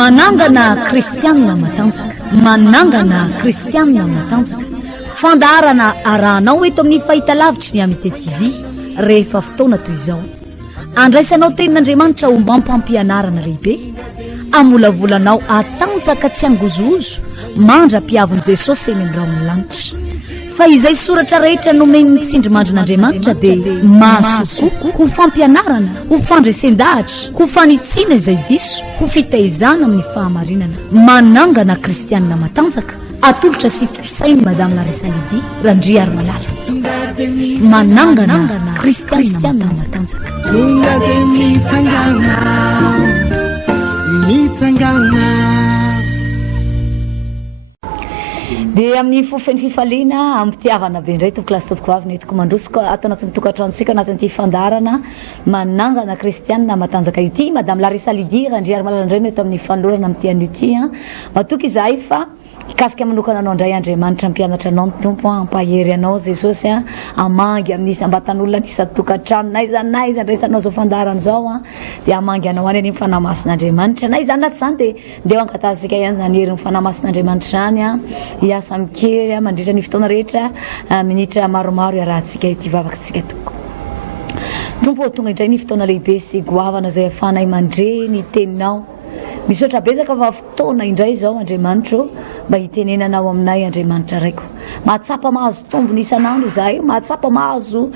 manangana kristianina matanjaka manangana kristianina matanjaka fandaharana arahanao eto amin'ny fahitalavitry ny amite tv rehefa fotoana toy izao andraisanao tenin'andriamanitra ho mampampianarana lehibe amolavolanao atanjaka tsy angozozo mandra-piavon'i jesosy eny amin'ny raha lanitra fa izay soratra rehetra nomeny mitsindrimandrin'andriamanitra dia mahasoko ho fampianarana ho fandresen-dahatra ho fanitsiana izay diso ho fitaizana amin'ny fahamarinana manangana kristianina matanjaka atolotra sy tosainy madame Larissa Lidi Randri Armalala manangana kristianina matanjaka dia amin'ny fofeny fifaliana ampitiavana be indray tokolasy topoko avy netoko mandrosiko ato anatin'ny tokantrantsika anatin'ity fandarana manangana kristianina matanjaka ity madame Larissa Lidi Randri Armalala indray no eto amin'ny fanolorana amin'ity an'ity matoky izahay fa ikasika manokana anao indray andriamanitra ampianatra anao ny tompo ampahery anao jesosy amangy amin'isy ambatan'olona nisy tokantrano na iza andraisanao zao fandarana zao dia amangy anao any any fanamasin'andriamanitra na izany naty zany dia ndeha ankatasika ihany zany hery ny fanamasin'andriamanitra zany hiasa mikery mandritra ny fotoana rehetra minitra maromaro iarahantsika ity vavakantsika tompo tonga indray ny fotoana lehibe sy goavana zay afanay mandre ny teninao misy oatra betsaka fa fotoana indray zao andriamanitra mba hitenenanao aminay andriamanitra raiko mahatsapa mahazo tombony isanandro zahay mahatsapa mahazo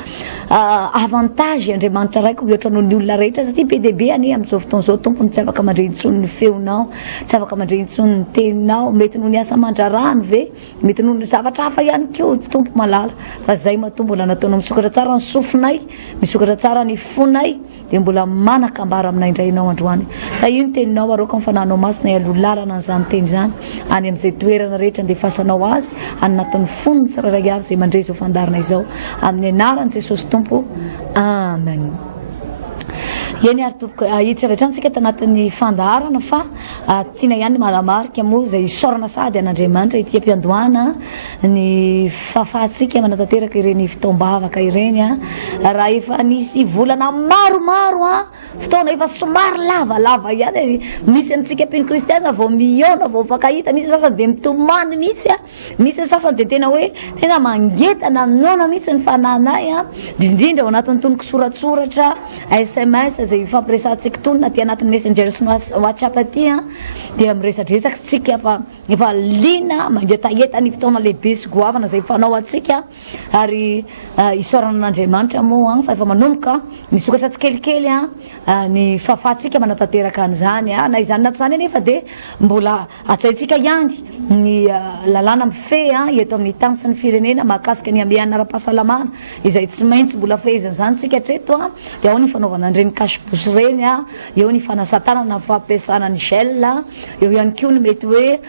avantage andriamanitra raiko ohatrano ny olona rehetra satria be deabe ani amin'izao fotoana zao tompony tsy afaka mandre-ntsony ny feonao tsy afaka mandre-ntsony ny teninao mety noho ny asa mandrarano ve mety noho ny zavatra hafa ihany keo tompo malala fa zay matombo mbola nataonao misokatra tsara ny sofinay misokatra tsara ny fonay dia mbola manakambara aminay indray ianao androany ka io ny teninao aroka mifananao masina alolalana n'izany teny zany any amin'izay toerana rehetra andefasanao azy anatin'ny fonony tsirairay avy zay mandray izao fandarina izao amin'ny anarany jesosy tompo amen eny ary tompoko hiditra avy hatrany tanatin'ny fandaharana fa tiana ihany malamarika moa zay sorana sady an'andriamanitra ity ampiandohana ny fahafahantsika manatanteraka ireny fitaombavaka ireny raha efa nisy volana maromaro fotoana efa somary lavalava ihany misy amintsika ampiny kristiana vao miona vao fakahita misy sasany dia mitomany mihitsy misy sasany dia tena hoe tena mangetana nona mihitsy ny fananay indrindra ao anatin'ny tonoko soratsoratra SMS zay fampiresantsika tonona ty anatin'ny messenger sy WhatsApp aty dia miresadresaka tsika efa lina mangetaeta ny fotoana lehibe sy goavana zay fanao atsika ary isoranan'andriamanitra moa fa efa manomboka misokatra tsikelikely ny fahafahantsika manatanteraka an'izany na izany naty zany anefa dia mbola atsaitsika ihany ny lalàna mife eto amin'ny tany sy ny firenena mahakasika ny amiana ara-pahasalamana izay tsy maintsy mbola fehezany zany tsika hatreto dia ao ny fanaovana andreny kasibosy reny eo ny fanasatanana fampiasana ny gel eo ihany koa ny mety hoe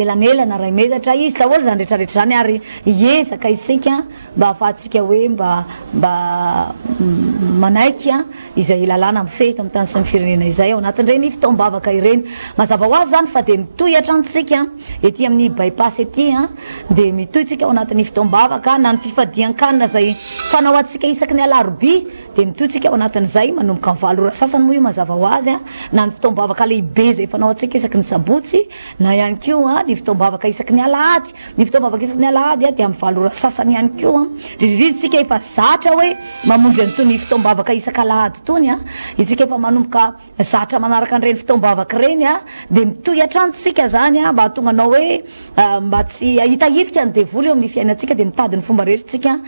elanelana ray metatra izy daholo zany rehetrarehetra zany ary hiezaka isika mba ahafahantsika hoe mba manaiky izay lalàna mifeto amin'ny tany sy ny firenena izay ao anatin'ireny fitaombavaka ireny mazava ho azy zany fa dia mitoy atrantsika ety amin'ny bypass ety dia mitoy tsika ao anatin'ny fitaombavaka na ny fifadian-kanina zay fanao atsika isaky ny alarobia dia mitoytsika ao anatin'izay manomboka mivalora sasany moa io mazava ho azy na ny fitaombavaka lehibe zay fanao atsika isaky ny sabotsy na ihany koa ny fitaombavaka isaky ny alahady ny fitaombavaka isaky ny alahady dia mivalora sasany ihany koa ridridritsika efa zatra hoe mamonjy an'itony fitaombavaka isaky alahady tony itsika efa manomboka zatra manaraka an'ireny fitaombavaka reny dia mitoy atrantsika zany mba hatonga anao hoe mba tsy hitahirika ny devoly eo amin'ny fiainantsika dia mitady ny fomba rehetritsika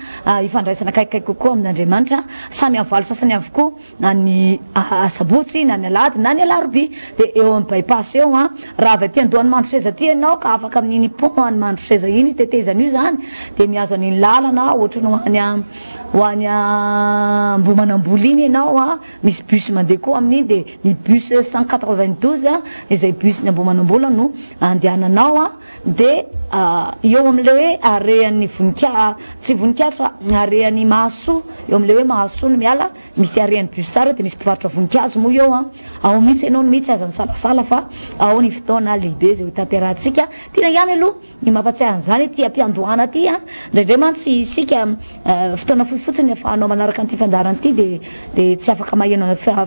ifandraisana kaikaiky kokoa amin'andriamanitra samy avalo sasany avokoa na ny sabotsy na ny alahady na ny alarobia dia eo amin'ny bypass eo raha avy aty andohan'ny mandroseza ty ianao ka afaka amin'iny pont any mandroseza iny tetezana io zany dia miazo an'iny lalana ohatra ny hoany Mbomanamboly iny ianao misy bus mandeha koa amin'iny dia ny bus 192 izay bus ny Mbomanamboly no andehananao dia eo amin'le hoe arehan'ny voninkazo tsy voninkazo fa arehan'ny mahasoa eo amin'le hoe mahasoa no miala misy arehan'ny bus tsara dia misy mpivarotra voninkazo moa eo ao mihitsy ianao no mihitsy azany salasala fa ao ny fotoana lehibe zay hitanterantsika tiana ihany aloha ny mampatsiaran'izany ty ampiandohana ty ndraindray mantsy isika fotoana fotsiny efa anao manaraka an'ity fandarana ity dia tsy afaka maheno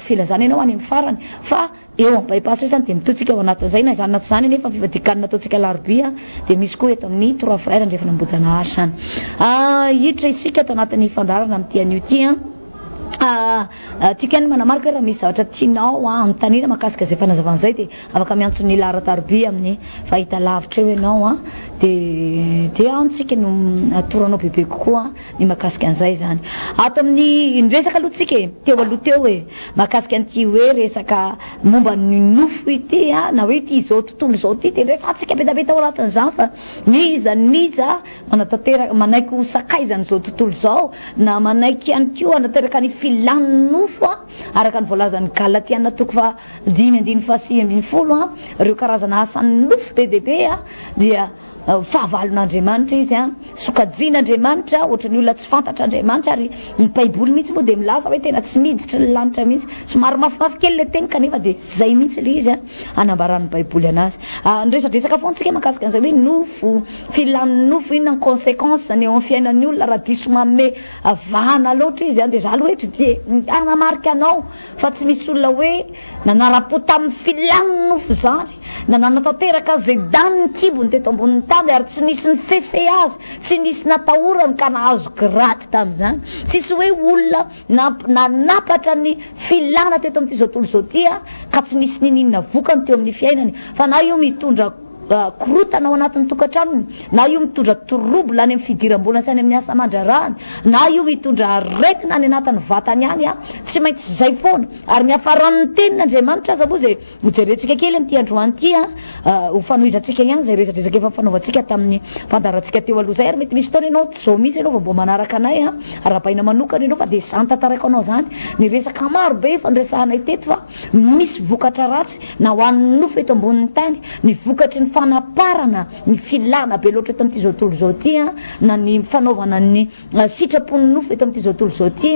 filazana ianao any amin'ny farany fa eo amin'ny bypass io zany dia mitotsika eo anatin'izay na izany anaty zany nefa fivadikanina ataontsika larobia dia misy koa eto amin'ny trois frères ndraiky mambojana asany hiditra isika eto anatin'ny fandarana amin'ity an'io ity tika ny manamarika raha misy zavatra tianao anontaniana mahakasika izay fanazavana zay dia afaka miantso mila aratarobe amin'ny mahita lavitra eo ianao dia alohantsika atoroana bebe kokoa ny mahakasika an'izay zany ato amin'ny indresaka aloha tsika teo aloha teo hoe mahakasika an'ity hoe resaka momba ny nofo ity na hoe ity zao tontolo zao ity dia resatsika betabeta ao anatin'izany fa niza manaiky sakaizany zao tontolo zao na manaiky ihany koa anateraka ny filaniny nofo araka ny voalazan'ny galatiana toko fa 10:5 ireo karazana asan'ny nofo be bebe dia fahavalon'Andriamanitra izy sokajian'Andriamanitra ohatran'ny olona tsy fantatra Andriamanitra ary ny baiboly mihitsy moa dia milaza hoe tena tsy miditra ny lanitra mihitsy somary mafimafy kely ilay teny kanefa dia zay mihitsy ilay izy anambaran'ny baiboly anazy ndresadresaka foantsika mahakasika an'izay hoe nofo filan'ny nofo inona ny conséquence ny eo amin'ny fiainan'ny olona raha diso manome avahana loatra izy dia za aloha eto dia anamarika anao fa tsy misy olona hoe nanara-po tamin'ny filan'ny nofo zany na nanatanteraka zay daniny kibony teto ambonin'ny tany ary tsy nisy ny fefe azy tsy nisy natahorany ka nahazo graty tamin'izany tsisy hoe olona nanapatra ny filana teto amin'ity zao tontolo zao ty ka tsy nisy nininona vokany teo amin'ny fiainany fa na io mitondra korotana ao anatin'ny tokantranony na io mitondra torobla any amin'ny fidiram-bolana sy any amin'ny asa aman-drarahany na io mitondra aretina any anatin'ny vatany any tsy maintsy zay foana ary ny hafaran'ny tenin'Andriamanitra aza moa zay mijerentsika kely amin'ity androany ity ho fanohizantsika ihany zay resadresaka efa fanaovantsika tamin'ny fandarantsika teo aloha zay ary mety misy fotoana ianao zao mihitsy ianao vao manaraka anay arabaina manokana ianao fa dia zany tantarako anao zany ny resaka maro be fandresahanay teto fa misy vokatra ratsy na ho an'ny nofo eto ambonin'ny tany ny vokatry ny fanaparana ny filana be loatra eto amin'ity zao tontolo zao ty na ny fanaovana ny sitrapony nofo eto amin'ity zao tontolo zao ty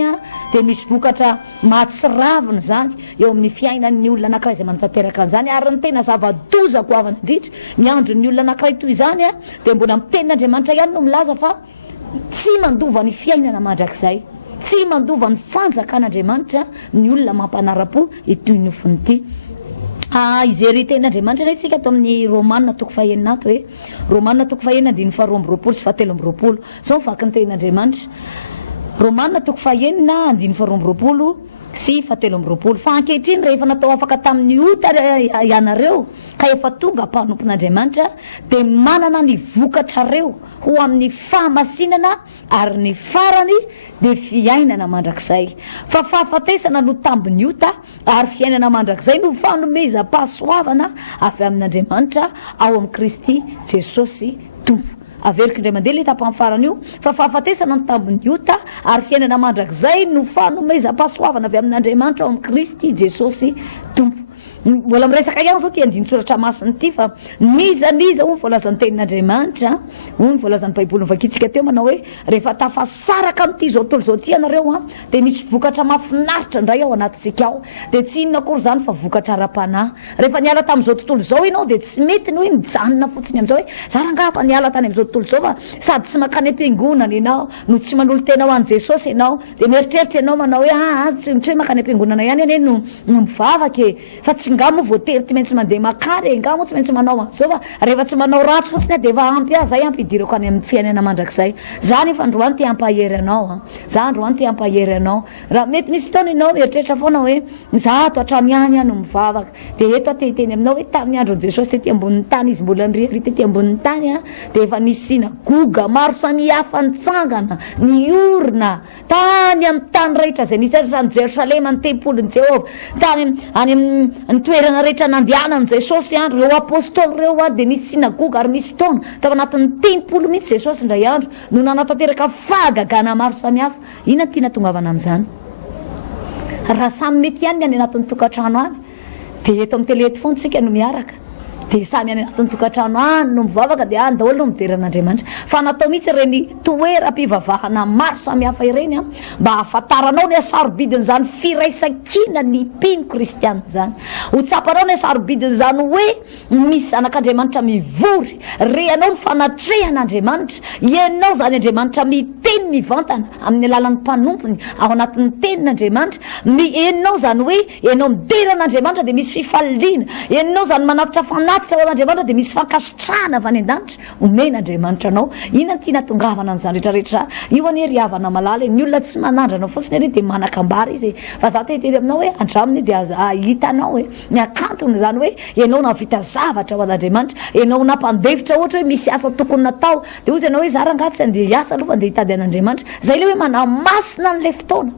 dia misy vokatra mahatsiravina zany eo amin'ny fiainan'ny olona anankiray izay manatanteraka an'izany ary ny tena zava-doza goavana indrindra ny andron'ny olona anankiray toy izany dia mbola amin'ny tenin'Andriamanitra ihany no milaza fa tsy mandova ny fiainana mandrakizay tsy mandova ny fanjakan'Andriamanitra ny olona mampanara-po ity nofony ity izery tenin'Andriamanitra ilay tsika ato amin'ny Romanina toko 9 ato hoe Romanina toko 9 2:20 sy 7:20 zao mivaky ny tenin'Andriamanitra Romanina toko 9 2:20 sy 7:20 fa ankehitriny rehefa natao afaka tamin'ny ota ianareo ka efa tonga mpanompon'Andriamanitra dia manana ny vokatrareo ho amin'ny fahamasinana ary ny farany dia fiainana mandrakizay fa fahafatesana no tambiny ota ary fiainana mandrakizay no fanomezam-pahasoavana avy amin'Andriamanitra ao amin'ny Kristy Jesosy tompo averika indray mandeha le tapany farany io fa fahafatesana ny tambiny ota ary fiainana mandrakizay no fanomezam-pahasoavana avy amin'Andriamanitra ao amin'ny Kristy Jesosy tompo mbola miresaka ihany zao ty andiny-tsoratra masiny ity fa niza hoy voalazan'ny tenin'Andriamanitra hoy voalazan'ny baiboly nivakitsika teo manao hoe rehefa tafasaraka amin'ity zao tontolo zao ty ianareo dia misy vokatra mahafinaritra indray ao anatintsika ao dia tsy inona akory zany fa vokatra ara-panahy rehefa niala tamin'izao tontolo zao ianao dia tsy mety ny hoe mijanona fotsiny amin'izao hoe zarangafa niala tany amin'izao tontolo zao fa sady tsy mankany am-piangonana ianao no tsy manolo tena ho an'i Jesosy ianao dia mieritreritra ianao manao hoe tsy hoe mankany am-piangonana ihany ane no mivavaka fa tsy ngamo voatery tsy maintsy mandeha makary ngamo tsy maintsy manao an'izao fa rehefa tsy manao ratsy fotsiny dia efa ampy zay ampidirako any amin'ny fiainana mandrakizay zany efa androany ty ampahery anao za androany ty ampahery anao raha mety misy fotoana ianao mieritreritra foana hoe za ato hatrany ihany no mivavaka dia eto ateteny aminao hoe tamin'ny andron'i Jesosy tetỳ ambonin'ny tany izy mbola nirihary tetỳ ambonin'ny tany dia efa nisy sinagoga maro samihafa nitsangana ny orona tany amin'ny tany rehetra zay nisy azy ny Jerosalema ny tempolin'i Jehovah tany any amin'ny toerana rehetra nandehanan'i Jesosy andro ireo apôstôly ireo dia nisy sinagoga ary misy fotoana tao anatin'ny tempolo mihitsy Jesosy indray andro no nanatanteraka fahagagana maro samihafa inona tiana tongavana amin'izany raha samy mety ihany ny any anatin'ny tokantrano any dia eto amin'ny tele eto foana tsika no miaraka dia samy any anatin'ny tokantrano any no mivavaka dia any daholo no mideran'Andriamanitra fa natao mihitsy ireny toeram-pivavahana maro samihafa ireny a mba ahafantaranao ny sarobidin'izany firaisan-kina ny mpino kristianina zany ho tsapanao ny sarobidin'izany hoe misy zanak'Andriamanitra mivory reanao ny fanatrehan'Andriamanitra ianao zany Andriamanitra miteny mivantana amin'ny alalan'ny mpanompony ao anatin'ny tenin'Andriamanitra enao zany hoe enao mideran'Andriamanitra dia misy fifaliana enao zany manatitra fanatitra ao an'Andriamanitra dia misy fankasitrahana avy any an-danitra omen'Andriamanitra anao inona ny tiana tongavana amin'izany rehetrarehetra io any ry havana malala ny olona tsy manandranao fotsiny any dia manakambara izy fa za tetely aminao hoe andraminy dia hitanao hoe ny akantony zany hoe enao navita zavatra ao an'Andriamanitra enao nampandevitra ohatra hoe misy asa tokony natao dia ozy ianao hoe za rangatsy andeha hiasa aloha fa andeha hitady an'Andriamanitra zay le hoe manamasina n'ilay fotoana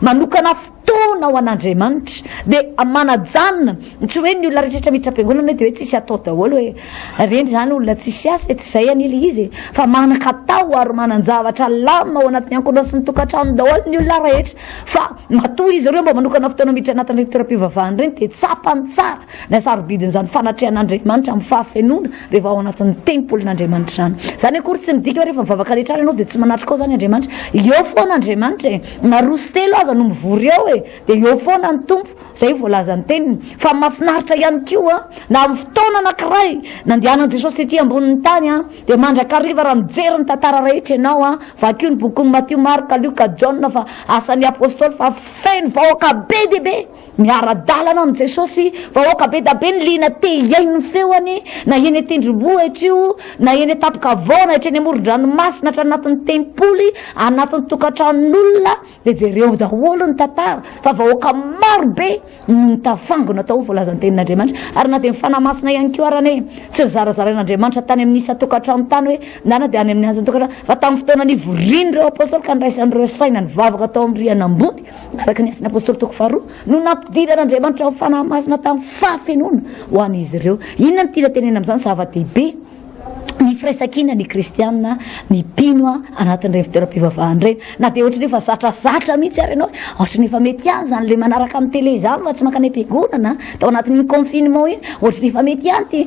manokana fotoana ao an'Andriamanitra dia manajanona tsy hoe ny olona rehetrarehetra miditra am-piangonana dia hoe tsisy atao daholo hoe reny zany olona tsisy asa zay anily izy fa manan-katao ary manan-javatra lamina ao anatin'ny ankono sy ny tokantrano daholo ny olona rehetra fa matoa izy ireo mba manokana fotoana miditra anatin'ny toeram-pivavahana reny dia tsapany tsara ny sarobidin'izany fanatrehan'Andriamanitra amin'ny fahafenona rehefa ao anatin'ny tempolin'Andriamanitra zany zany akory tsy midika hoe rehefa mivavaka rehetra ianao dia tsy manatrika ao zany Andriamanitra eo foana Andriamanitra narosy telo aza no mivory eo dia eo foana ny tompo zay voalazany teniny fa mahafinaritra ihany koa na amin'ny fotoana anankiray nandehanan Jesosy tetỳ ambonin'ny tany dia mandrakariva raha mijery ny tantara rehetra ianao vakio ny bokin'ny Matthieu, Marc, Luc, John fa asan'ny apôstôly fa feno vahoaka be dia be miara-dalana amin'ny Jesosy vahoaka be da be ny lina te hiaino feoany na eny tendrombohitra io na eny tapoka vaona hatreny amoron-dranomasina hatra anatin'ny tempoly anatin'ny tokantranon'olona dia jereo daholo ny tantara fa vahoaka maro be nitavangona tao voalazan'ny tenin'Andriamanitra ary na dia mifanamasina ihany koa arane tsy zarazarain'Andriamanitra tany amin'ny isa tokantrano tany hoe nana dia any amin'ny azan'ny tokantrano fa tamin'ny fotoana nivoriany ireo apôstôly ka niraisan'ireo saina nivavaka tao amin'ny riana ambony araka ny asan'ny apôstôly toko faharoa no nampidiran'Andriamanitra amin'ny fanamasina tamin'ny fahafenona ho an'izy ireo inona ny tiana tenena amin'izany zava-dehibe ny firaisan-kina ny kristianina ny mpino anatin'ireny fitoeram-pivavahana ireny na dia ohatra nefa zatrazatra mihitsy ary ianao ohatra nefa mety ihany zany le manaraka amin'ny télé zany fa tsy mankany am-piangonana tao anatin'ny confinement iny ohatra nefa mety ihany ty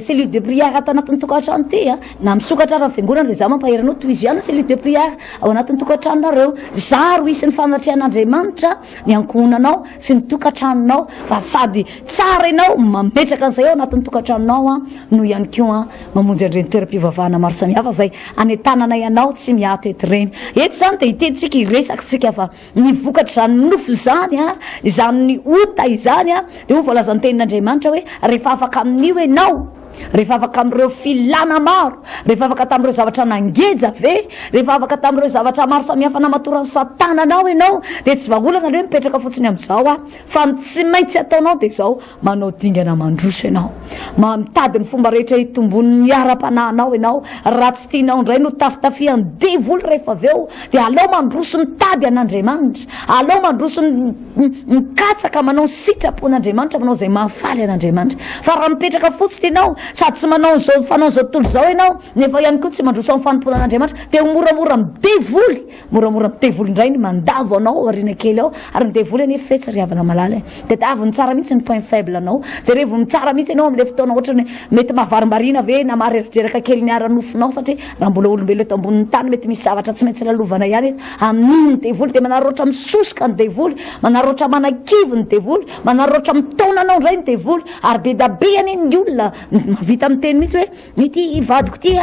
cellule de prière atao anatin'ny tokantrano ty na misokatra raha fiangonana dia za mampaheranao toy izy ihany cellule de prière ao anatin'ny tokantranonareo zaro isy ny fanatrehan'Andriamanitra ny ankohonanao sy ny tokantranonao fa sady tsara ianao mametraka an'izay ao anatin'ny tokantranonao no ihany koa mamonjy an'ireny toeram-pivavahana maro samihafa zay anetanana ianao tsy miato eto reny eto zany dia hitentsika iresakitsika fa ny vokatra zany nofo zany izany ny ota izany dia ho voalazan'ny tenin'Andriamanitra hoe rehefa afaka amin'io ianao rehefa afaka amin'ireo filana maro rehefa afaka tamin'ireo zavatra nangeja ve rehefa afaka tamin'ireo zavatra maro samihafa namatoran'ny satananao ianao dia tsy vaholana le hoe mipetraka fotsiny amin'izao fa tsy maintsy ataonao dia izao manao dingana mandroso ianao mitady ny fomba rehetra hitombony miara-panahinao ianao raha tsy tianao indray no tafitafiany devoly rehefa avy eo dia alao mandroso mitady an'Andriamanitra alao mandroso mikatsaka manao sitrapon'Andriamanitra manao izay mahafaly an'Andriamanitra fa raha mipetraka fotsiny ianao sady tsy manao zao fanao zao tontolo zao ianao nefa ihany koa tsy mandroso amin'ny fanomponan'Andriamanitra dia moramora midevoly moramora midevoly indray ny mandavo anao arina kely ao ary ny devoly anefa fetsy ry havana malala dia daviny tsara mihitsy ny point faible anao jerevony tsara mihitsy ianao amin'ilay fotoana ohatra ny mety mahavarimarina ve na maharerijeraka kely ny ara-nofonao satria raha mbola olombelo eto ambonin'ny tany mety misy zavatra tsy maintsy lalovana ihany eto amin'iny ny devoly dia manaroatra misosoka ny devoly manaroatra manakivy ny devoly manaroatra mitonanao indray ny devoly ary be da be any ny olona mavita amin'ny teny mihitsy hoe ity ivadiko ty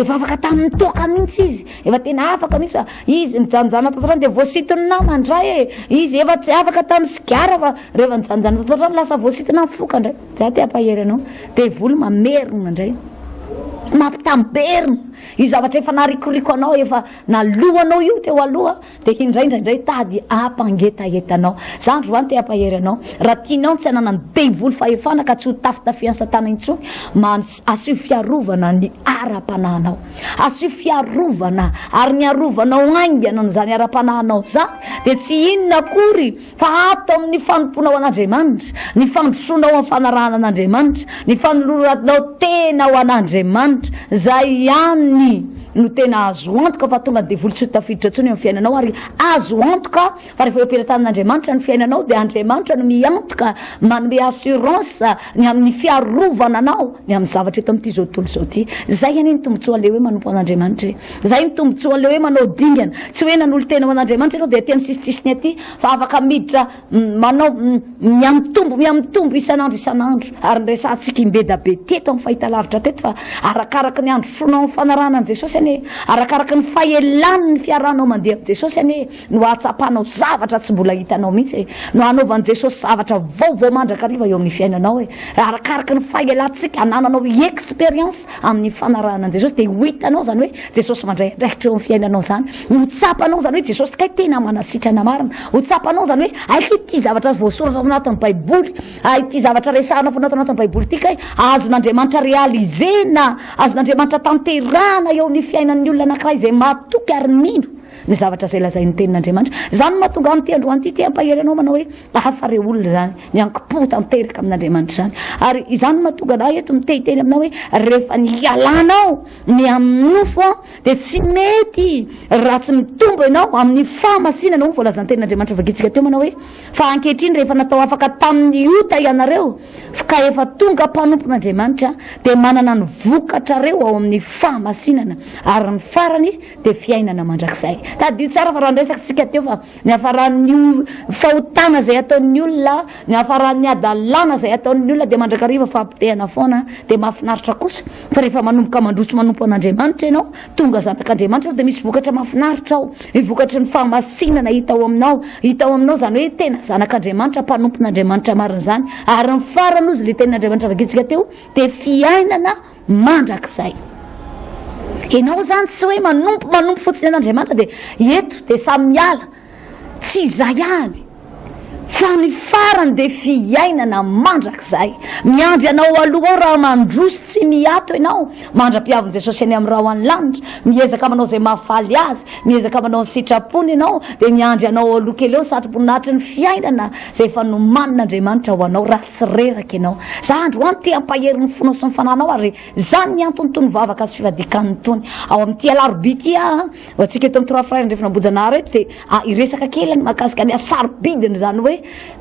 efa afaka tamin'ny toka mihitsy izy efa tena afaka mihitsy fa izy nijanjana tantarany dia voasitony mandray izy efa afaka tamin'ny sigara fa rehefa nijanjana tantarany lasa voasitona mifoka indray za ty ampahery anao devoly mamerina indray mampitamberina io zavatra efa narikoriko anao efa nalohanao io teo aloha dia indraindraindray tady ampangetaetanao zany roany te ampahery anao raha tianao tsy hanana ny devoly fahefana ka tsy ho tafitafian'ny satana intsony asio fiarovana ny ara-panahinao asio fiarovana ary ny arovanao aingana n'izany ara-panahinao zany dia tsy inona akory fa ato amin'ny fanomponao an'Andriamanitra ny fandrosoanao amin'ny fanarahana an'Andriamanitra ny fanoloranao tena ho an'Andriamanitra zay ihany no tena azo antoka fa tonga de voly tsy tafiditra tsony amin'ny fiainanao ary azo antoka fa rehefa ampilatan'Andriamanitra ny fiainanao de Andriamanitra no miantoka manome assurance ny amin'ny fiarovana anao ny amin'ny zavatra eto amin'ity zao tontolo zao ty. Zay any ny tombotsoa le hoe manompo an'Andriamanitra. Zay ny tombotsoa le hoe manao dingana tsy hoe nanolo tena an'Andriamanitra ianao de aty amin'ny sisitsisiny aty fa afaka miditra manao miamitombo isan'andro ary nyresantsika imbeda be teto amin'ny fahitalavitra teto fa arakaraky ny androsonao amin'ny fanarahana an' Jesosy ane arakaraky ny fahelan'ny ny fiarahanao mandeha amin'ny Jesosy ane no atsapanao zavatra tsy mbola hitanao mihitsy no anaovan'i Jesosy zavatra vaovao mandrakariva eo amin'ny fiainanao arakaraky ny fahelantsika anananao expérience amin'ny fanarahana an' Jesosy de ho hitanao zany hoe Jesosy mandray andraikitra eo amin'ny fiainanao zany ho tsapanao zany hoe Jesosy kay tena manasitrana marina ho tsapanao zany hoe aiky ity zavatra voasoratra ao anatin'ny Baiboly ity zavatra resahana fo anatin'ny Baiboly ity kay azon'Andriamanitra realizena azon'Andriamanitra tanterana eo amin'ny fiainan'ny olona anankiray zay matoky ary mino ny zavatra zay lazain'ny tenin'Andriamanitra zany mahatonga amin'ity androany ity ampahery anao manao hoe hafa re olona zany miankipo tanteraka amin'Andriamanitra zany ary izany mahatonga anao eto mitehiteny aminao hoe rehefa ny ialanao ny amin'ny nofo de tsy mety raha tsy mitombo ianao amin'ny fahamasinana ho voalazan'ny tenin'Andriamanitra vakitsika teo manao hoe fa ankehitriny rehefa natao afaka tamin'ny ota ianareo ka efa tonga mpanompon'Andriamanitra de manana ny vokatrareo ao amin'ny fahamasinana ary ny farany de fiainana mandrakizay. Tadio tsara fa raha nresaksika teo fa ny afaran'ny fahotana zay ataon'ny olona ny afaran'ny adalana zay ataon'ny olona de mandrakariva fampitehana foana de mahafinaritra kosa fa rehefa manomboka mandrotso manompo an'Andriamanitra ianao tonga zanak'Andriamanitra de misy vokatra mahafinaritra ao vokatra ny fahamasinana hitao aminao zany hoe tena zanak'Andriamanitra mpanompon'Andriamanitra marina zany ary ny farany ozy le tenin'Andriamanitra vakitsika teo de fiainana mandrakizay. Ianao zany tsy hoe manompo fotsiny an'Andriamanitra de eto de samy miala tsy izay any fa ny farany de fiainana mandrakizay miandry anao aloha ao raha mandroso tsy miato ianao mandra-piavin' Jesosy any amin'ny raha ho any lanitra miezaka manao zay mahafaly azy miezaka manao ny sitrapony ianao de miandry anao aloha kely eo satroboninahitry ny fiainana zay efa nomanin'Andriamanitra ho anao raha tsy reraka ianao za androany te ampahery ny fonao sy ny fananao ary zany ny antony tony vavaka sy fivadikan'ny tony ao amin'ity alarobia ty atsika eto amin'ny trois frères ndrefa nambojanahary eto de iresaka kely mahakasika ny asarobidiny zany hoe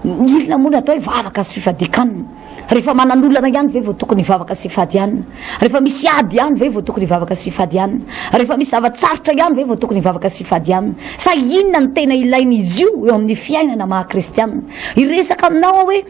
ilona moa atao hoe vavaka sy fifadikanina rehefa manan'olana ihany ve vao tokony vavaka sy fadianina rehefa misy ady ihany ve vao tokony vavaka sy fadianina rehefa misy zavatsarotra ihany ve vao tokony vavaka sy fadianina sa inona ny tena ilain'izy io eo amin'ny fiainana maha-kristianina iresaka aminao hoe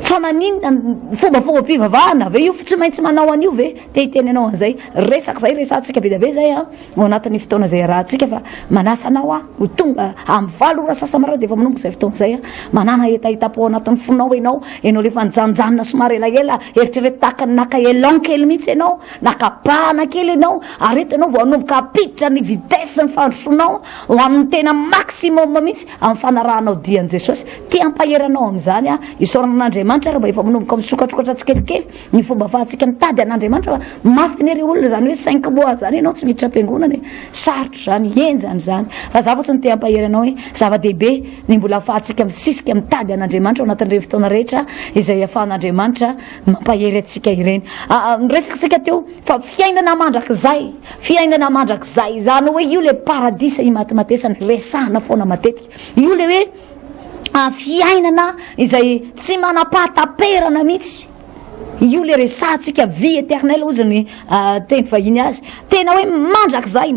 fa maninona fomba mpivavahana ve io tsy maintsy manao an'io ve te hiteny anao an'izay resaka zay resantsika be da be zay ao anatin'ny fotoana zay rahantsika fa manasa anao ho tonga amin'ny valo ora sasamara de efa manomboka zay fotoana zay manana hetahita-po anatin'ny fonao ianao lefa nijanjanona somary elaela eritrereto tahaka ny naka elan kely mihitsy ianao nakapahana kely ianao ary eto ianao vao anomboka apiditra ny vitesse ny fandrosonao ho amin'ny tena maximum mihitsy amin'ny fanarahanao dian'i Jesosy te ampaheranao amin'izany isaoran'Andriamanitra raha efa manomboka misokatrokatra tsikelikely ny fomba fahatsika mitady an'Andriamanitra fa mafy ny ry olona zany hoe 5 mois zany ianao tsy miditra am-piangonana sarotro zany enjany zany fa za fotsiny te ampahery anao hoe zava-dehibe ny mbola afahantsika misisika mitady an'Andriamanitra ao anatin'ireny fotoana rehetra izay afahan'Andriamanitra mampahery atsika ireny resakitsika teo fa fiainana mandrakizay zany hoe io le paradisa imatymatesany resahana foana matetika io le hoe fiainana izay tsy manapahataperana mihitsy io le resantsika vie éternelle ozy ny teny vahiny azy tena hoe mandrakizay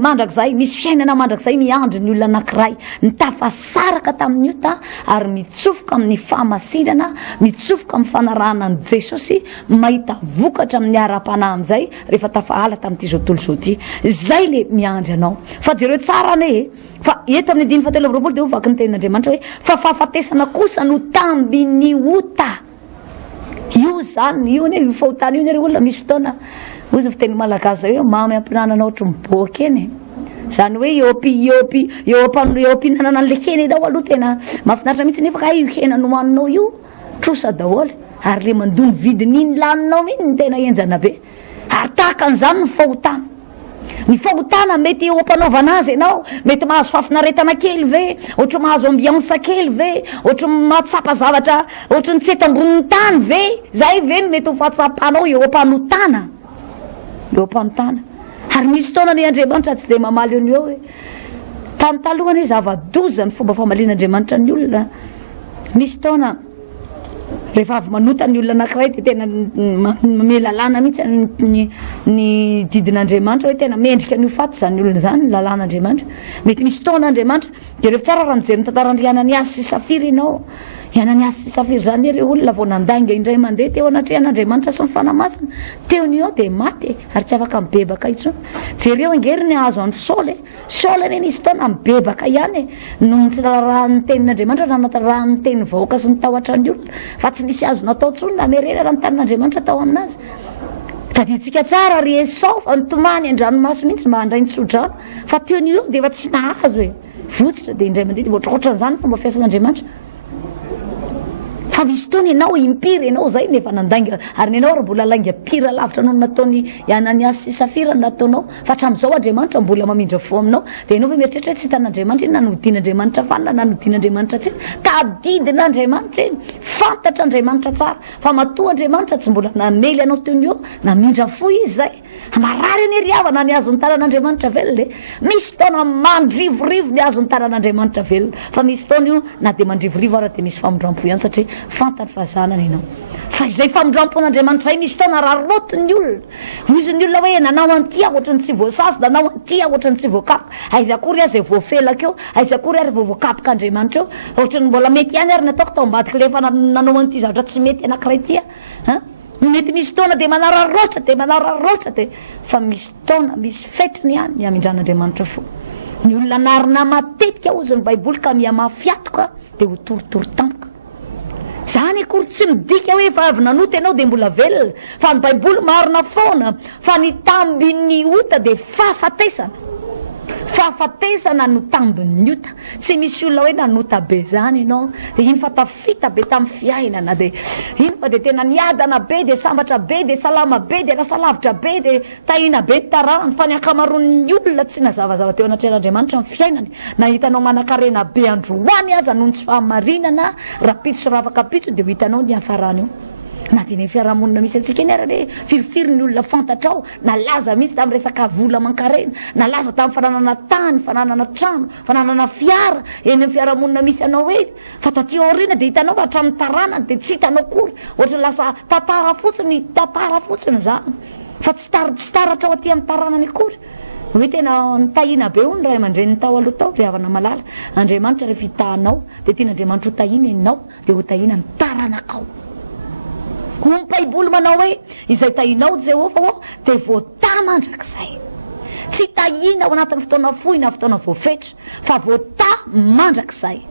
misy fiainana mandrakizay miandry ny olona anankiray nitafasaraka tamin'io ta ary mitsofoka amin'ny fahamasinana mitsofoka amin'ny fanarahana an' Jesosy mahita vokatra amin'ny ara-panahy amin'izay rehefa tafahala tamin'ity zao tontolo zao ty zay le miandry anao fa jereo tsara ane fa eto amin'ny 7:20 de ho vaky ny tenin'Andriamanitra hoe fa fahafatesana kosa no tambiny ota io zany io ne io fahotana io ne ry olona misy fotoana ozy fiteny malagasy hoe mamy ampinanana ohatry miboaka eny zany hoe eo ampinanana an'le hena ianao aloha tena mahafinaritra mihitsy nefa ka io hena nohaninao io trosa daholo ary le mandony vidin'iny laninao mihitsy ny tena enjana be ary tahaka an'izany ny fahotana mety eo ampanaovana azy ianao mety mahazo fafinaretana kely ve ohatra mahazo ambiansa kely ve ohatra mahatsapa zavatra ohatra ny tsy eto ambonin'ny tany ve zay ve no mety ho fahatsapanao eo ampanotana ary misy fotoana ny Andriamanitra tsy dia mamaly eo hoe tamin'ny talohany hoe zava-doza ny fomba famalian'Andriamanitra ny olona. Misy fotoana rehefa avy manota ny olona anankiray dia tena mame lalàna mihitsy ny didin'Andriamanitra hoe tena mendrika ny faty zany olona zany lalàn'Andriamanitra. Mety misy fotoana Andriamanitra dia rehefa tsara raha nijery ny tantarandry Ananiasy sy Safira ianao, Ananiasy sy Safira zany ireo olona vao nandainga indray mandeha teo anatrehan'Andriamanitra sy ny fanamasina, teo ny eo dia maty ary tsy afaka mibebaka intsony. Jereo angery ny azo andro Saoly, Saoly anie nisy fotoana mibebaka ihany noho tsy raha ny tenin'Andriamanitra na raha ny tenin'ny vahoaka sy ny tahotra ny olona, fa tsy nisy azo natao intsony na merena raha ny tanin'Andriamanitra tao aminazy. Taditsika tsara ry Esau fa nitomany an-dranomasina mihitsy mba handray ny tsodrano, fa teo ny eo dia efa tsy nahazo hoe votsitra dia indray mandeha dia ohatrohatran'izany fomba fiasan'Andriamanitra. Fa misy fotoana ianao impiry ianao zay nefa nandainga ary ny ianao raha mbola lainga pira lavitra noho nataony Ananiasy sy Safira nataonao, fa hatramin'izao Andriamanitra mbola mamindra fo aminao dia ianao ve mieritreritra hoe tsy hitan'Andriamanitra iny na nodian'Andriamanitra fanina na nodian'Andriamanitra tsika, tadidin'Andriamanitra iny, fantatra Andriamanitra tsara fa matoa Andriamanitra tsy mbola namely anao teo ny eo namindra fo izy zay. Marary ny riavana ny azon'ny tanan'Andriamanitra velona, misy fotoana mandrivorivo ny azon'ny tanan'Andriamanitra velona, fa misy fotoana io na dia mandrivorivo ara dia misy famondrampo ihany satria fantany fahazanana ianao. Fa izay famondrampon'Andriamanitra iny misy fotoana raha rotiny olona, hozy olona hoe nanao an'ity ohatrany tsy voasazy, nanao an'ity ohatrany tsy voakapoka, aiza akory azy voafelaka eo, aiza akory ary voakapoka Andriamanitra eo, ohatrany mbola mety ihany ary nataoko tao ambadika rehefa nanao an'ity zavatra tsy mety anankiray ity mety misy fotoana dia manararoatra dia fa misy fotoana misy fetriny ihany ny amindran'Andriamanitra fo. Ny olona narina matetika ozy ny Baiboly ka miamafiatoka dia ho torotoro tampoka. Zany akory tsy midika hoe fa avy nanota ianao dia mbola velona, fa ny Baiboly marina foana fa ny tambin'ny ota dia fahafatesana no tambin'ny ota. Tsy misy olona hoe nanota be zany ianao dia iny fa tafita be tamin'ny fiainana, dia iny fa dia tena niadana be dia sambatra be dia salama be dia lasa lavitra be dia tahina be tarahany, fa ny akamaroan'ny olona tsy nazavazava teo anatrehan'Andriamanitra ny fiainany. Na hitanao manan-karena be androany aza noho ny tsy fahamarinana rapitso sy ravakapitso dia ho hitanao ny hafarany eo. Na dia ny fiarahamonina misy antsika iny ary hoe firifiry ny olona fantatrao, nalaza mihitsy tamin'ny resaka vola aman-karena, nalaza tamin'ny fananana tany, fananana trano, fananana fiara eny amin'ny fiarahamonina misy anao hoe fa taty aoriana dia hitanao fa hatramin'ny taranany dia tsy hitanao kory, ohatra lasa tantara fotsiny zany fa tsy taratra ao aty amin'ny taranany akory. Hoe tena nitahina be ho ny ray aman-dreny tao aloha tao viavana malala. Andriamanitra rehefa hitahanao dia tian'Andriamanitra ho tahina ianao dia ho tahina ny taranakao. Ny Baiboly manao hoe izay tahinao Jehovah dia voata mandrakizay. Tsy tahina ao anatin'ny fotoana fohy na fotoana voafetra, fa voata mandrakizay.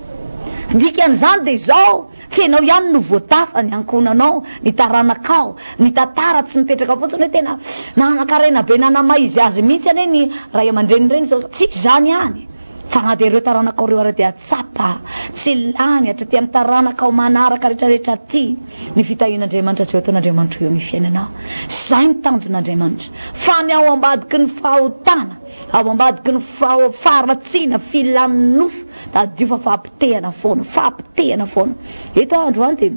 Dikan'izany dia izao tsy ianao ihany no voata fa ny ankonanao, ny taranakao, ny tantara tsy mipetraka fotsiny hoe tena nanan-karena be nanamaizy azy mihitsy ane ny ray aman-dreny reny zao, tsy zany ihany. Fa na dia ireo taranakao reo ara dia atsapa, tsy lany hatraty amin'ny taranakao manaraka rehetrarehetra ty ny fitahin'Andriamanitra tsy ho ataon'Andriamanitra eo amin'ny fiainanao. Zay ny tanjon'Andriamanitra. Fa ny ao ambadiky ny fahotana, ao ambadiky ny faratsiana, filan'ny nofo, tadio fa fahampitehana foana. Eto androany dia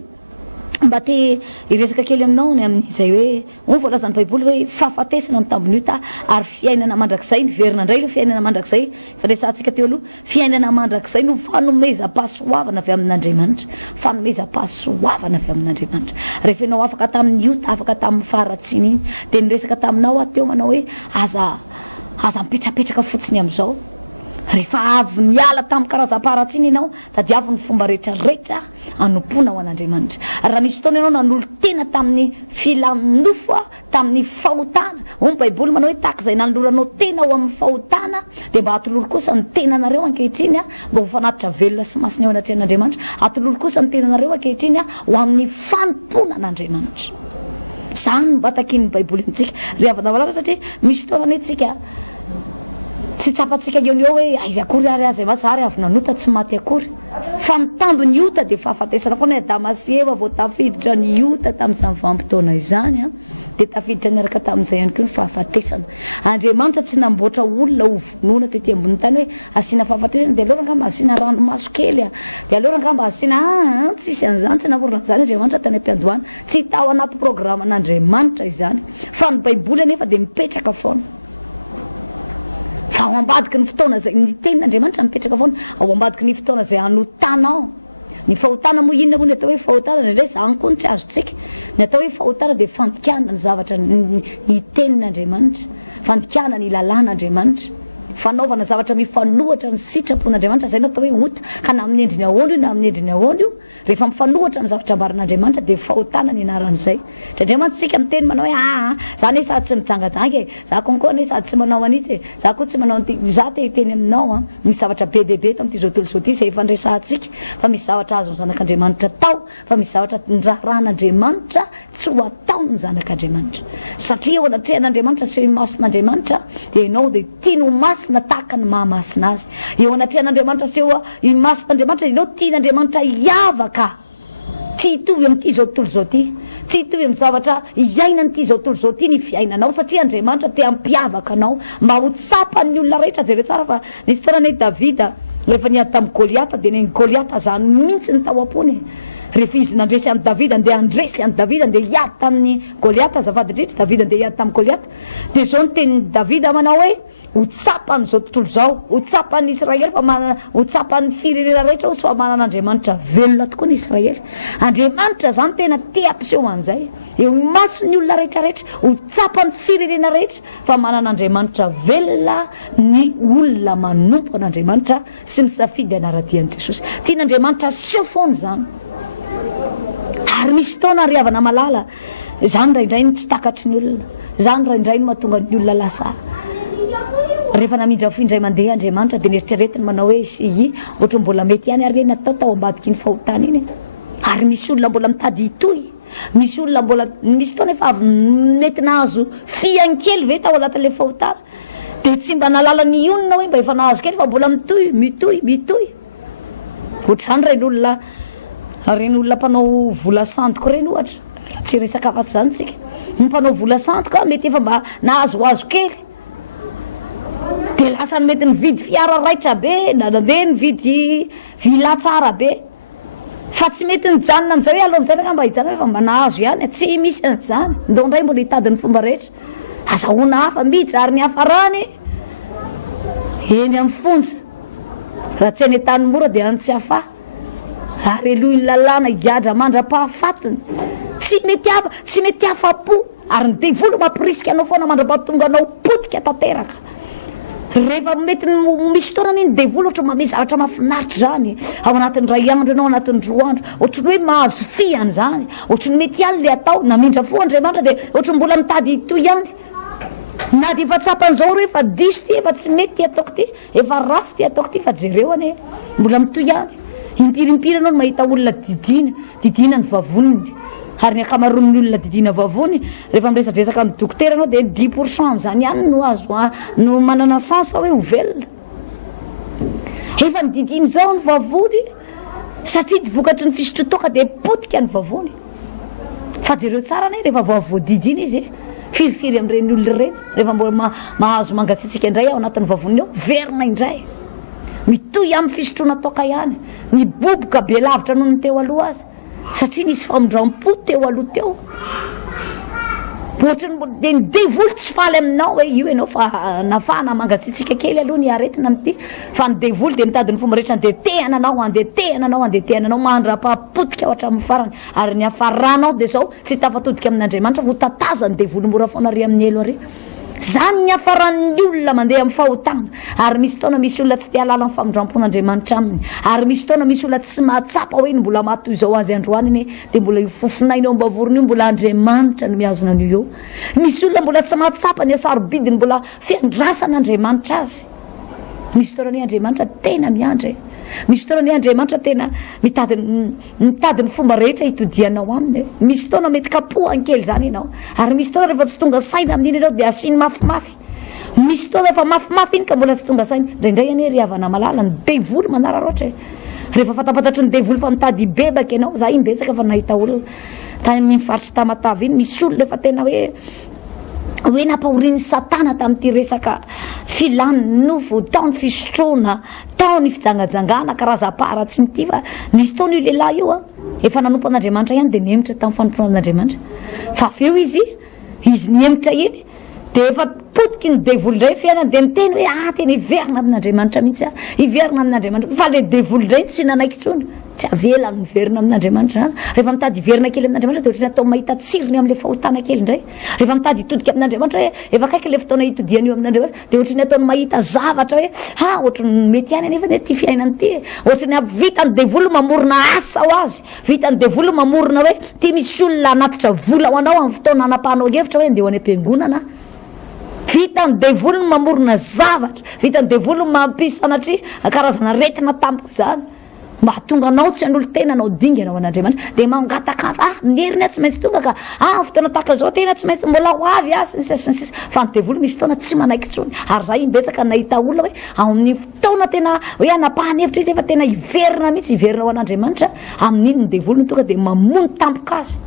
mba te hiresaka kely aminao ny amin'izay hoe voalazan'ny Baiboly hoe fahafatesana ny tambiny ota ary fiainana mandrakizay, verina indray ireo fiainana mandrakizay, fa resantsika teo aloha fiainana mandrakizay no fanomezam-pahasoavana avy amin'Andriamanitra, fanomezam-pahasoavana avy amin'Andriamanitra. Rehefa ianao afaka tamin'ny ota, afaka tamin'ny faratsiana iny dia niresaka taminao ateo manao hoe aza mipetrapetraka fotsiny amin'izao. Rehefa avy miala tamin'ny karazam-paratsiana ianao fa dia avy ny fomba rehetrarehetra anompoana ho an'Andriamanitra. Raha misy fotoana ianao nanolotiana tamin'ny filaminofo, tamin'ny fahotana, ho ny Baiboly manao hoe takizay nandroanao tena ho amin'ny fahotana dia atoloro kosa ny tenanareo ankehitriny ho anaty velona sy masina ao anatrehan'Andriamanitra, atoloro kosa ny tenanareo ankehitriny ho amin'ny fanomponan'Andriamanitra. Zany no batakin'ny Baiboly ntsika riavana valava satria misy fotoana hoe tsika tsy tsapatsika eo hoe aiza akory ary azy aloha vary avy nanota tsy maty akory. Fa mitamby ny ota dia fahafatesana foana Damasy rehefa vao tafiditra ny ota tamin'izany vanim-potoana izany dia tafiditra miaraka tamin'izay ihany koa ny fahafatesana. Andriamanitra tsy namboatra olona ho vonoina tetỳ ambony tany hoe asiana fahafatesana dia aleo angamba asiana ranomaso kely dia aleo angamba asiana tsisy an'izany tsy navorona izany Andriamanitra tany am-piandohana. Tsy tao anaty programan'Andriamanitra izany fa ny Baiboly anefa dia mipetraka foana. ao ambadiky ny fotoana zay ny tenin'Andriamanitra mipetraka foana ao ambadiky ny fotoana zay anotanao ny fahotana moa inona moa ny atao hoe fahotana ndraindray zany koa ny tsy azotsika ny atao hoe fahotana dia fandikana ny zavatra ny tenin'Andriamanitra fandikana ny lalàn'Andriamanitra fanaovana zavatra mifanohatra ny sitrapon'Andriamanitra zay no atao hoe ota ka na amin'ny endriny ahoana io na amin'ny endriny ahoana io rehefa mifanohatra amin'ny zavatra ambarin'Andriamanitra dia fahotana ny anaran'izay Andriamanitra tsika miteny manao hoe zany hoe sady tsy mijangajanga e za konkoa hoe sady tsy manao anitsy e za koa tsy manao an'ity za te hiteny aminao misy zavatra be dehibe eto amin'ity zao tontolo zao ity zay efa ndraisantsika fa misy zavatra azo ny zanak'Andriamanitra tao fa misy zavatra ndraran'Andriamanitra tsy ho atao ny zanak'Andriamanitra satria ao anatrehan'Andriamanitra sy eo imason'Andriamanitra dia ianao dia tiano masina tahaka ny mahamasina azy eo anatrehan'Andriamanitra sy eo imason'Andriamanitra ianao tian'Andriamanitra hiavaka tsy hitovy amin'ity zao tontolo zao ity tsy hitovy amin'ny zavatra iainan'ity zao tontolo zao ity ny fiainanao satria Andriamanitra te hampiavaka anao mba ho tsapany olona rehetra jereo tsara fa nisy fotoana hoe Davida rehefa niady tamin'ny Goliata dia ny Goliata zany mihitsy ny tao am-pony rehefa izy nandresy amin'ny Davida andeha andresy amin'ny Davida andeha hiady tamin'ny Goliata azafady indrindra Davida andeha hiady tamin'ny Goliata dia zao ny tenin'ny Davida manao hoe ho tsapany zao tontolo zao ho tsapany Israely fa manana ho tsapany firenena rehetra ho sy fa manan'Andriamanitra velona tokoa ny Israely Andriamanitra zany tena te ampiseho an'izay eo imason'ny olona rehetrarehetra ho tsapany firenena rehetra fa manan'Andriamanitra velona ny olona manompo an'Andriamanitra sy misafidy anaradian'i Jesosy tian'Andriamanitra seo foana zany ary misy fotoana ariavana malala zany raindray ny tsy takatry ny olona zany raindray ny mahatonga ny olona lasa rehefa namindra findray mandeha Andriamanitra dia nieritreretiny manao hoe sy ohatra mbola mety ihany ary natao tao ambadiky ny fahotana iny ary misy olona mbola mitady hitohy misy olona mbola misy fotoana efa avy mety nahazo fiankely ve tao anatin'ilay fahotana dia tsy mba nalala ny onona hoe mba efa nahazo kely fa mbola mitohy ohatrany reny olona mpanao vola santoko reny ohatra raha tsy resaka afaty zany tsika ny mpanao vola santoka mety efa mba nahazoazo kely dia lasa ny mety nividy fiara raitra be na nandeha nividy villa tsara be fa tsy mety nijanona amin'izay hoe aloha amin'izay mba hijanona hoe fa mba nahazo ihany tsy misy an'izany ndao ndray mbola hitady ny fomba rehetra azahoana hafa miditra ary ny hafarany eny amin'ny fonja raha tsy eny tany mora dia any tsy hafa ary elohy ny lalàna hiadra mandra-pahafatiny tsy mety hafa-po ary ny devolo mampirisika anao foana mandra-pahatonga anao potika tanteraka rehefa mety misy fotoana ny devolo ohatra mame zavatra mahafinaritra zany ao anatin'ny ray andro ianao anatin'ny roa andro ohatrany hoe mahazo fiany zany ohatrany mety ihany le atao namindra fo Andriamanitra dia ohatrany mbola mitady hitoy ihany na dia efa tsapan'izao reo efa diso ty efa tsy mety ty ataoko ty efa ratsy ty ataoko ty fa jereo ane mbola mitoy ihany impirimpiry anao no mahita olona didina ny vavoniny ary ny akamaroan'ny olona didina vavony rehefa miresadresaka amin'ny dokotera anao dia 10% amin'izany ihany no azo no manana sansa hoe ho velona efa ny didiny zao ny vavony satria vokatry ny fisotrotoka dia potika ny vavony fa jereo tsara ane rehefa voadidina izy firifiry amin'ireny olona ireny rehefa mbola mahazo mangatsitsika indray ao anatin'ny vavony ao verina indray mitohy amin'ny fisotrona toka ihany miboboka be lavitra noho ny teo aloha azy satria nisy famondram-po teo aloha teo ohatrany dia ny devolo tsy faly aminao hoe io ianao fa nafahana mangatsitsika kely aloha ny aretina amin'ity fa ny devolo dia mitady ny fomba rehetra andeha tehananao mandra-pahapotika ohatra amin'ny farany ary ny hafaranao dia zao tsy tafatodika amin'Andriamanitra vo tataza ny devolo mora foana ary amin'ny elo ary zany ny hafaran'ny olona mandeha amin'ny fahotana ary misy fotoana misy olona tsy te halala ny famondram-pon'Andriamanitra aminy ary misy fotoana misy olona tsy mahatsapa hoe mbola mahatoy zao azy androany iny dia mbola io fofinainao am-bavorony io mbola Andriamanitra no mihazona an'io eo misy olona mbola tsy mahatsapa ny asarobidiny mbola fiandrasan'Andriamanitra azy misy fotoana ny Andriamanitra tena miandry misy fotoana ny Andriamanitra tena mitady ny fomba rehetra hitodianao aminy misy fotoana mety kapohany kely zany ianao ary misy fotoana rehefa tsy tonga saina amin'iny ianao dia asiny mafimafy misy fotoana efa mafimafy iny ka mbola tsy tonga saina indraindray ane riavana malala ny devolo manara roatra rehefa fatapatatry ny devolo fa mitady hibebaka ianao za imbetsaka fa nahita olona tamin'ny faritry tamatavy iny misy olona efa tena hoe nampahorian'ny Satana tamin'ity resaka filany nofo tao ny fisotroana tao ny fijangajangana karazam-para tsy nity fa misy taony io lehilahy io efa nanompo an'Andriamanitra ihany dia niemitra tamin'ny fanompoan'Andriamanitra fa avy eo izy niemitra iny dia efa potiky ny devoly ndray fiainana dia miteny hoe tena iverina amin'Andriamanitra mihitsy iverina amin'Andriamanitra fa le devoly ndray tsy nanaiky intsony tsy avela miverina amin'Andriamanitra zany rehefa mitady iverina kely amin'Andriamanitra dia ohatrany atao mahita tsirony amin'ilay fahotana kely indray rehefa mitady hitodika amin'Andriamanitra hoe efa kaiky le fotoana hitodiany io amin'Andriamanitra dia ohatrany ataony mahita zavatra hoe ohatrany mety ihany anefa dia ty fiainany ty ohatrany vitany devoly mamorona asa ho azy vitany devoly mamorona hoe ty misy olona anatitra vola ho anao amin'ny fotoana anapahanao hevitra hoe andeha ho any am-piangonana vitany devoly mamorona zavatra vitany devoly mampisy sanatria karazana retina tampoka zany mba hatonga anao tsy an'olo tena anao dingana ho an'Andriamanitra dia mangataka neriny tsy maintsy tonga ka fotoana tahaka zao tena tsy maintsy mbola ho avy sns fa ny devoly misy fotoana tsy manaiky tsony ary zay imbetsaka nahita olona hoe amin'ny fotoana tena hoe anapahany hevitra izy efa tena iverina mihitsy iverina ho an'Andriamanitra amin'iny ny devoly ny tonga dia mamony tampoka azy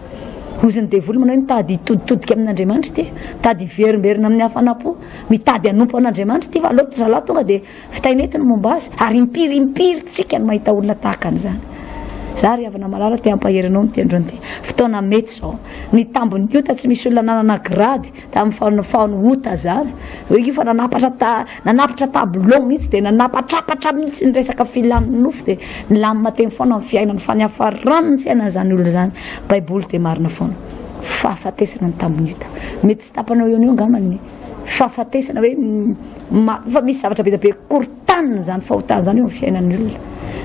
ozy ny devoly manao hoe mitady hitoditodika amin'Andriamanitra ty mitady hiverimberina amin'ny hafanampo mitady hanompo an'Andriamanitra ty fa loatra zalahy tonga dia fitainetiny momba azy ary impirimpirytsika no mahita olona tahaka an'izany za ry havana malala ty ampaherinao ny tiandrony ty fotoana mety zao ny tambony ota tsy misy olona nanana grady tamin'ny fanohota zany hoe io fa nanapatra tablon mihitsy dia nanapatrapatra mihitsy ny resaka filamin'ny nofo dia nilamina teny foana amin'ny fiainany faniafarano ny fiainana zany olo zany baiboly dia marina foana fahafatesana ny tambony ota mety tsy tapanao eo ngamany fahafatesana hoe fa misy zavatra be be kortanina zany fahotana zany eo amin'ny fiainan'ny olona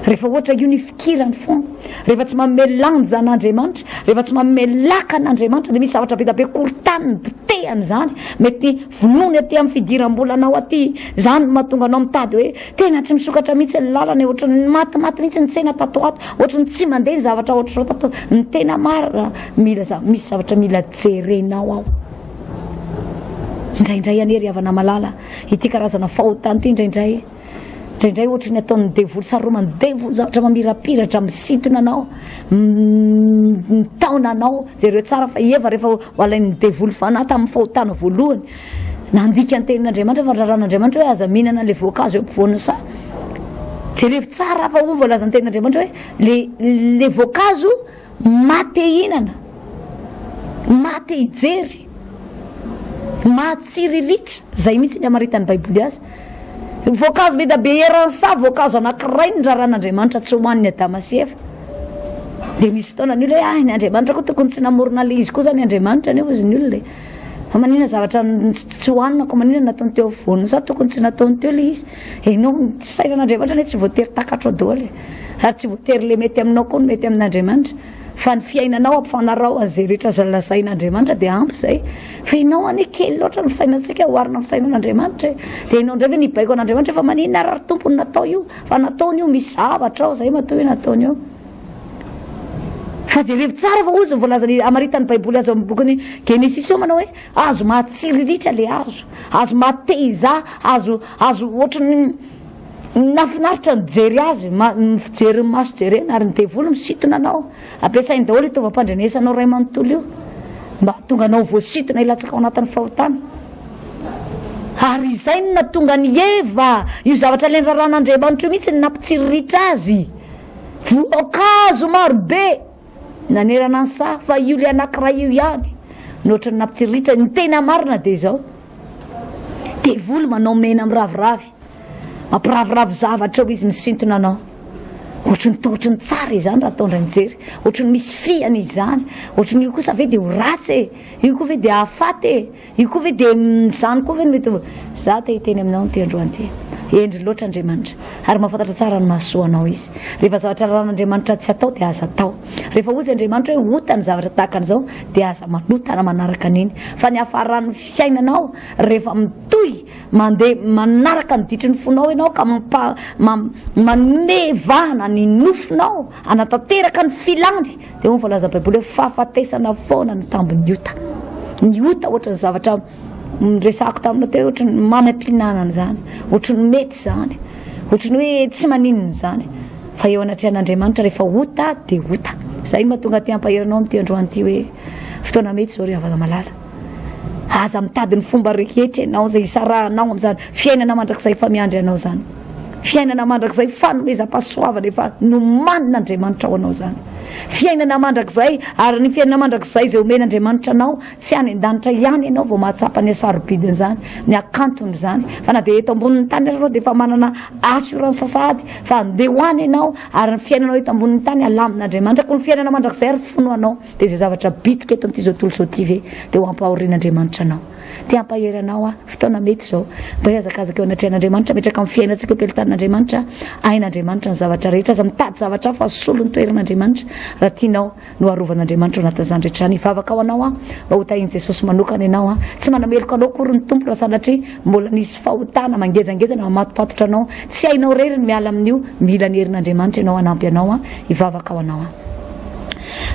rehefa ohatra io ny fikirany foana rehefa tsy mamelany zan'Andriamanitra rehefa tsy mamelaka an'Andriamanitra dia misy zavatra be be kortaniny botehany zany mety vonony aty amin'ny fidiram-bolanao aty zany mahatonga anao mitady hoe tena tsy misokatra mihitsy ny lalana ohatrany matimaty mihitsy ny tsena tatoato ohatrany tsy mandeha ny zavatra ohatra zao tato ny tena marina misy zavatra mila jerenao ao indraindray anery havana malala ity karazana fahotany ity indraindray ohatrany ataon'ny devoly saromany devoly zavatra mamirapiratra misintona anao mitaona anao zay reo tsara fa eva rehefa hoalain'ny devoly fanahy tamin'ny fahotana voalohany nandika ny tenin'Andriamanitra fa raran'Andriamanitra hoe aza mihinana an'ilay voankazo eo ampovoany sa jerevy tsara fa ho voalaza ny tenin'Andriamanitra hoe le voankazo maty hinana maty hijery matsiriritra zay mihitsy ny amaritany baiboly azy voankazo be da be eransa voankazo anankiray ny raran'Andriamanitra tsy hoaniny adama sy eva dia misy fotoana ny olona hoe ny Andriamanitra koa tokony tsy namorona le izy koa zany Andriamanitra ny ozy ny olona fa manina zavatra tsy hoanina ko manina nataony teo voany sa tokony tsy nataony teo le izy enao sairan'Andriamanitra ne tsy voatery takatro daoly ary tsy voatery le mety aminao koa no mety amin'Andriamanitra fa ny fiainanao ampifanarao an'izay rehetra zalasain'Andriamanitra dia ampy zay fa enao ane kely loatra ny fisainantsika hoarina ny fisainan'Andriamanitra dia enao ndray ve nibaiko an'Andriamanitra fa maninona raha tompony natao io fa nataony io misy zavatra ao zay matoa hoe nataony eo fa jerevy tsara fa ozy voalazany amaritany baiboly azo amin'ny bokiny Genesis io manao hoe azo mahatsiriritra le azo mateiza azo ohatrany nafinaritra ny jery azy fijery ny maso jerena ary ny devoly misintona anao ampiasainy daholo itovam-pandrenesanao ray manontolo io mba tonga anao voasintona ilatsaka ao anatin'ny fahotana ary izay no natonga ny eva io zavatra le raran'Andriamanitra io mihitsy ny nampitsiriritra azy voankazo marobe nanerana ny sa fa io le anankiray io ihany nohatra ny nampitsiriritra ny tena marina dia izao devoly manao mena amin'ny raviravy mampiraviravy zavatra ao izy misintona anao ohatrany tohatrany tsara izany raha ataondra nijery ohatrany misy fiany izany ohatrany io kosa ve dia ho ratsy io koa ve dia hafaty io koa ve dia zany koa ve mety za te hiteny aminao nyty androany ty endry loatra Andriamanitra ary mahafantatra tsara ny mahasoanao izy rehefa zavatra ran'Andriamanitra tsy atao dia aza atao rehefa ozy Andriamanitra hoe ota ny zavatra tahaka an'izao dia aza manotana manaraka an'iny fa ny hafaran'ny fiainanao rehefa mitohy mandeha manaraka ny ditry ny fonao ianao ka manome vahana ny nofinao anatanteraka ny filandry dia ho voalaza baiboly hoe fahafatesana foana ny tambony ny ota ohatrany zavatra resako taminao teo ohatrany mamam-pihinanana zany ohatrany mety zany ohatrany hoe tsy maninona zany fa eo anatrehan'Andriamanitra rehefa ota dia ota zay mahatonga ty ampaheranao amin'ity androany ty hoe fotoana mety zao ry havana malala aza mitady ny fomba rehetra ianao zay isarahanao amin'izany fiainana mandrakizay fa miandry anao zany fiainana mandrakizay fanomezam-pahasoavana efa nomanina Andriamanitra ao anao zany fiainana mandrakizay ary ny fiainana mandrakizay zay omen'Andriamanitra anao tsy any an-danitra ihany ianao vao mahatsapa ny asarobidiny zany ny akantony zany fa na dia eto ambonin'ny tany arao dia efa manana assurance sady fa andeha ho any ianao ary ny fiainanao eto ambonin'ny tany alamin'Andriamanitra ko ny fiainana mandrakizay ary fonoanao dia zay zavatra bitika eto amin'ity zao tontolo zao ty ve dia ho ampahorian'Andriamanitra anao ty ampahery anao fotoana mety zao mba hiazakazaka eo anatrehan'Andriamanitra metraka amin'ny fiainantsika eo pelitanin'Andriamanitra ain'Andriamanitra ny zavatra rehetra aza mitady zavatra fa solo ny toeran'Andriamanitra raha tianao no arovan'Andriamanitra ao anatin'izany rehetra ny ivavaka ao anao mba ho tahiany Jesosy manokana ianao tsy manameloko anao kory ny tompo raha sanatria mbola nisy fahotana mangejangejana mamatopatotra anao tsy hainao rery ny miala amin'io mila ny herin'Andriamanitra ianao hanampy anao ivavaka ao anao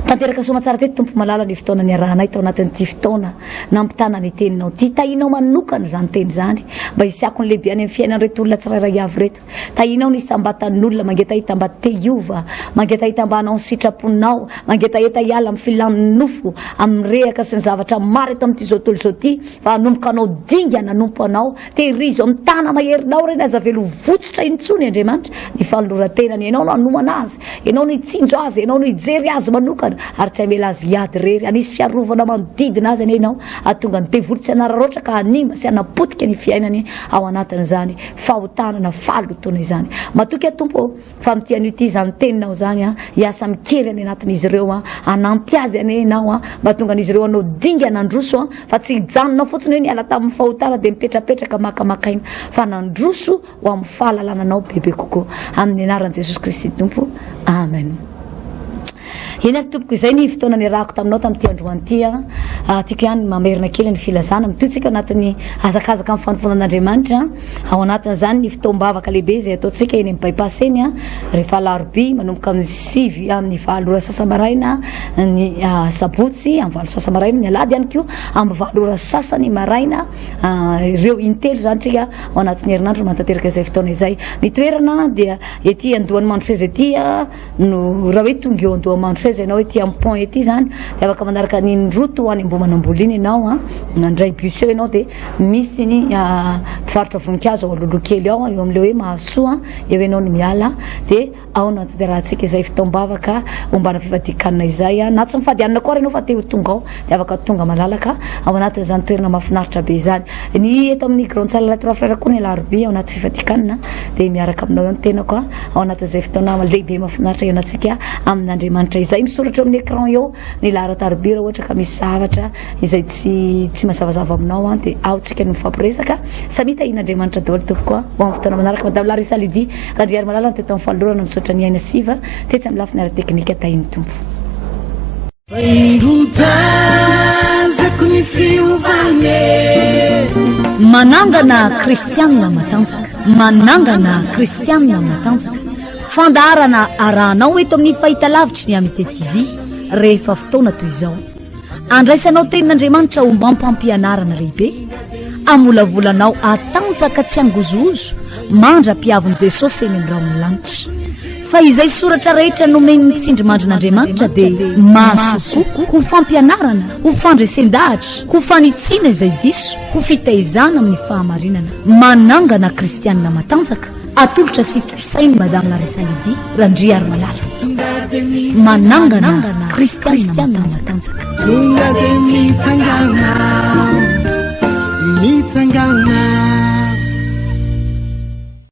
tanteraka soa matsara teto tompo malala ny fotoana ny arahanay tao anatin'ity fotoana nampitana ny teninao ty tahinao manokana zany teny zany mba hisiako ny lehibe any amin'ny fiainan'ireto olona tsirairay avy reto tahinao ny sambatan'olona mangetahita mba te hiova mangetahita mba hanao ny sitraponao mangetahita hiala amin'ny filan'ny nofo amin'ny rehaka sy ny zavatra maro eto amin'ity zao tolo zao ty fa hanomboka anao dinga nanompo anao tehirizo amin'ny tana maherinao reny aza velo votsitra intsony Andriamanitra ny fanoloran-tenany ianao no hanomana azy ianao no hitsinjo azy ianao no hijery azy manokana ary tsy amela azy hiady rery anisy fiarovana manodidina azy any ianao atonga ny devoly tsy anararoatra ka hanimba sy hanapotika ny fiainany ao anatin'izany fahotanana fahalotona izany matoky atompo fa mitian'io ity zany teninao zany hiasa mikery any anatin'izy ireo hanampy azy any ianao mba tonga an'izy ireo anao dinga nandroso fa tsy hijanonao fotsiny hoe niala tamin'ny fahotana dia mipetrapetraka makamakaina fa nandroso ho amin'ny fahalalananao bebe kokoa amin'ny anaran'i Jesosy Kristy tompo amen. Eny ary tompoko izay ny fotoana ny rahako taminao tamin'ity androany ity tiako ihany mamerina kely ny filazana mitotsika anatin'ny azakazaka amin'ny fanimponan'Andriamanitra ao anatin'izany ny fotoam-bavaka lehibe izay ataontsika eny amin'ny bypass eny rehefa alarobia manomboka amin'ny 7 amin'ny 7 ora sasa-maraina ny sabotsy amin'ny 7 sasa-maraina ny alady ihany koa amin'ny 7 ora sasany maraina ireo intelo zany tsika ao anatin'ny herinandro mantanteraka izay fotoana izay ny toerana dia ety andohan'ny Mandroseza ety no raha hoe tonga eo andohan'ny Mandroseza ianao ety amin'ny pont ety zany dia afaka manaraka ny route ho any Ambohimanamboly iny ianao nandray bus eo ianao dia misy ny mpivarotra voninkazo ao alolokely ao eo amin'ilay hoe Mahasoa eo ianao no miala dia ao no antanterahantsika izay fotoam-bavaka ombana fifadikanana izay na tsy mifadianana koa ianao fa te ho tonga ao dia afaka tonga malalaka ao anatin'izany toerana mahafinaritra be izany ny eto amin'ny grande salle trois frères koa ny alarobia ao anaty fifadikanana dia miaraka aminao eo ny tenako ao anatin'izay fotoana lehibe mahafinaritra eo anatsika amin'Andriamanitra izay misoratra amin'ny écran eo ny laharan-tarobia raha ohatra ka misy zavatra izay tsy mazavazava aminao dia aotsika no mifampiresaka samy tahin'Andriamanitra daholo tompoko ho amin'ny fotoana manaraka madame Larissa Lydie Kandriary Malala teto amin'ny fanolorana misaotra ny aina siva tetsy amin'ny lafiny ara-teknika tahin'ny tompo manangana kristianina matanjaka manangana kristianina matanjaka fandarana arahanao eto amin'ny fahitalavitry ny Amite TV rehefa fotoana toy izao andraisanao tenin'Andriamanitra ho mampampianarana lehibe amolavolanao atanjaka tsy angozozo mandra-piavon'i Jesosy eny amin'ny raon'ny lanitra fa izay soratra rehetra nomeny nitsindry mandrin'Andriamanitra dia mahasoko ho fampianarana ho fandresen-dahatra ho fanitsiana izay diso ho fitaizana amin'ny fahamarinana manangana kristianina matanjaka atolotra sy tosainy madame Larissa Lydie Kandriary Malala manangana kristianina matanjaka mitsangana